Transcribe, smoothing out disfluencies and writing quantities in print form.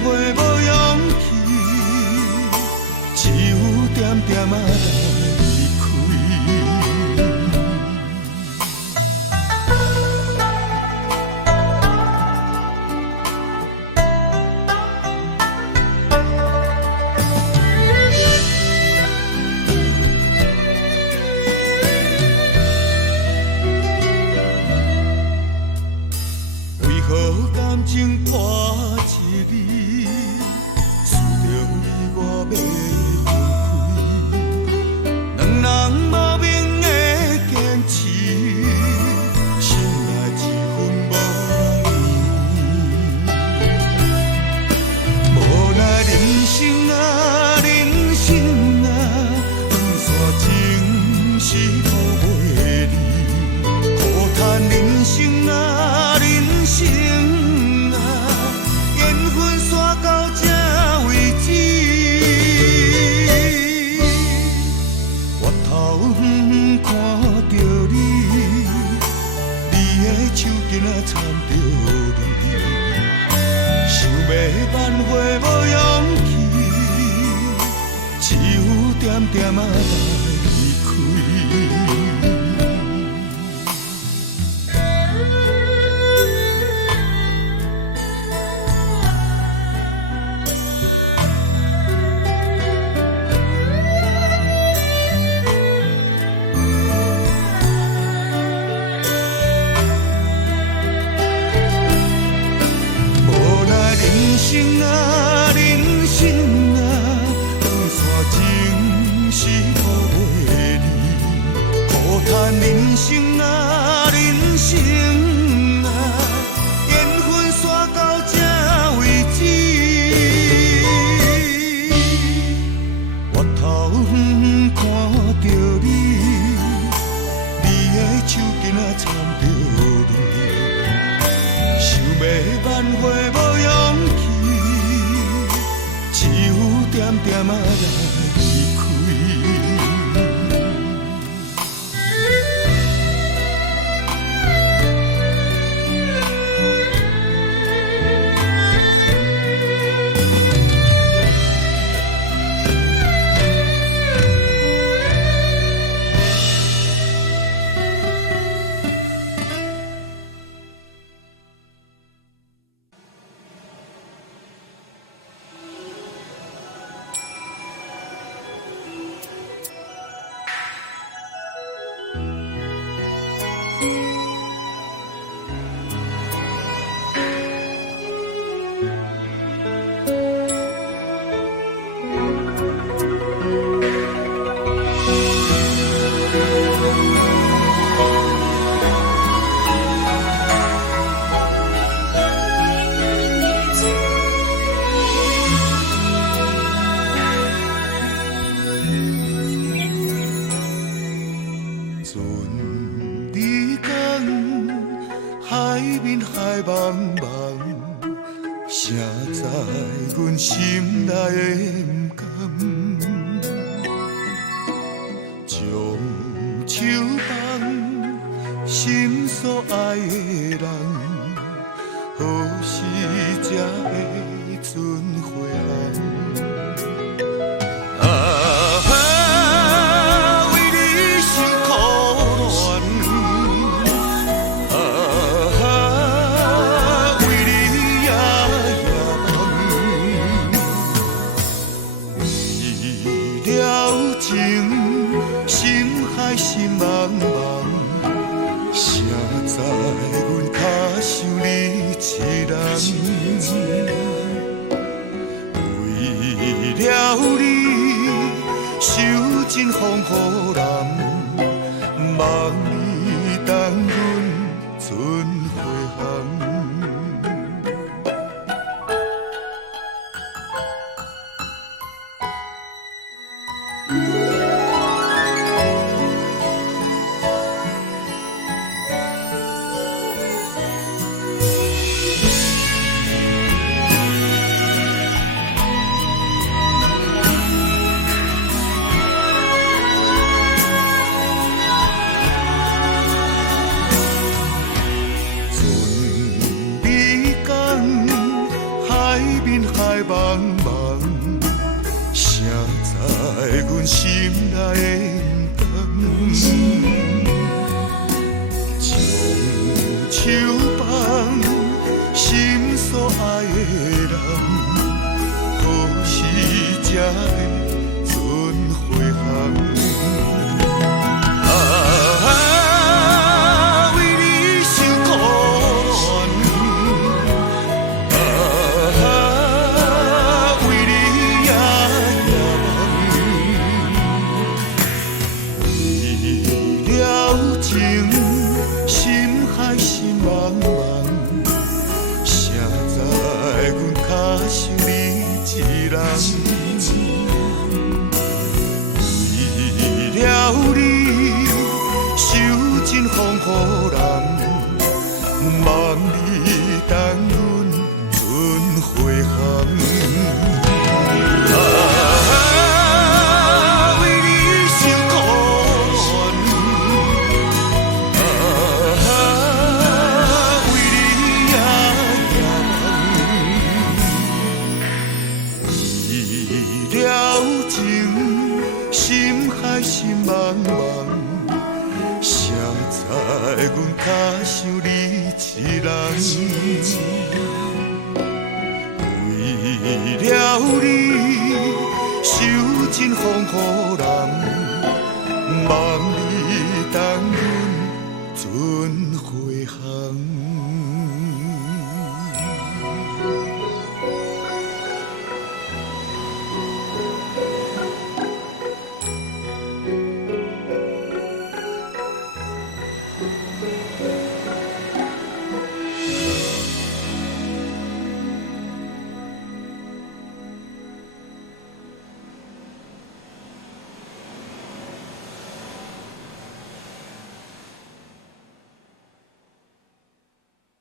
回无勇气，只有点点仔来离开。为何感情破一字，输着你我要分开，两人无明的坚持，心内一分无二。无奈人生啊，人生啊，长线情是无袂离，苦叹人生啊。情啊，缘分煞到这为止。回头看着你，你的手竟然掺着泪，想要挽回无勇气，只有点点仔来离开。人生啊，人生啊，长线情是无袂离，苦叹人生啊，人生啊，缘分煞到这为止。回头看着你，你的手竟然掺着泪，想要挽回无勇气。只有点点仔来离开。谁知阮心内的不甘，将手放心所爱的人，何时才会存回航？心茫茫，谁知阮脚受你一人，为了你受尽风雨难，望你等阮存回航。海茫茫，谁知阮心内的不甘，将手放心所爱的人，何时才会准回航？望你等阮准回航，为你受苦，为你夜梦，为了情心海心茫茫。谁知阮脚想你一人，为了你受尽风雨浪，望你等阮准回航。